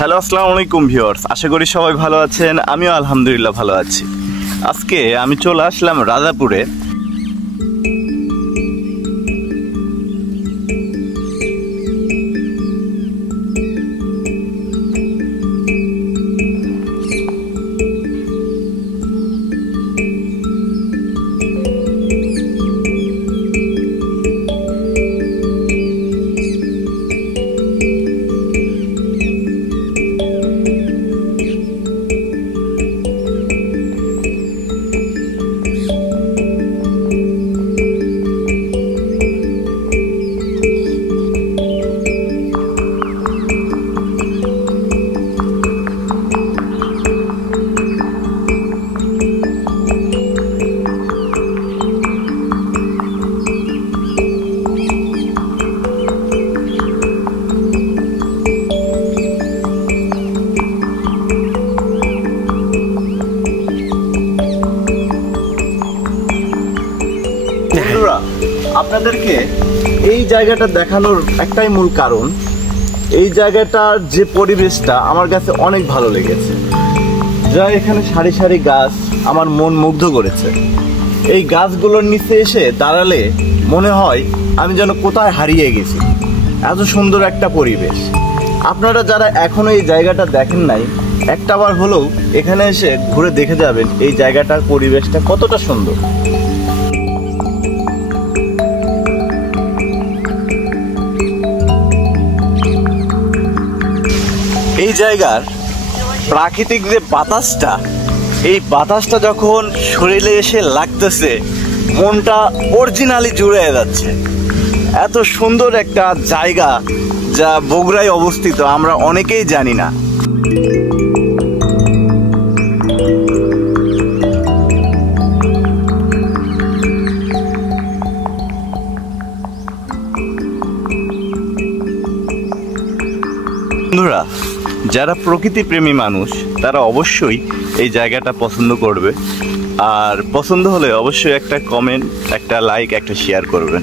Hello, আসসালামু আলাইকুম viewers. আশা করি সবাই ভালো আছেন। আমিও আলহামদুলিল্লাহ ভালো আছি। আজকে আমি চলে আসলাম রাজাপুরে। বন্ধুরা, আপনাদেরকে এই জায়গাটা দেখানোর একটাই মূল কারণ, এই জায়গাটার যে পরিবেশটা আমার কাছে অনেক ভালো লেগেছে। যা এখানে সারি সারি গাছ আমার মন মুগ্ধ করেছে। এই গাছগুলোর নিচে এসে দাঁড়ালে মনে হয় আমি যেন কোথায় হারিয়ে গেছি। এত সুন্দর একটা পরিবেশ। আপনারা যারা এখনো এই জায়গাটা দেখেন নাই, একটাবার হলেও এখানে এসে ঘুরে দেখে যাবেন এই জায়গাটার পরিবেশটা কতটা সুন্দর। এই জায়গার প্রাকৃতিক যে বাতাসটা, এই বাতাসটা যখন শরীরে এসে লাগতেছে, মনটা অরিজিনালি জুড়ে যাচ্ছে। এত সুন্দর একটা জায়গা যা বগুড়ায় অবস্থিত, আমরা অনেকেই জানি না। বন্ধুরা, যারা প্রকৃতি প্রেমী মানুষ তারা অবশ্যই এই জায়গাটা পছন্দ করবে। আর পছন্দ হলে অবশ্যই একটা কমেন্ট, একটা লাইক, একটা শেয়ার করবেন।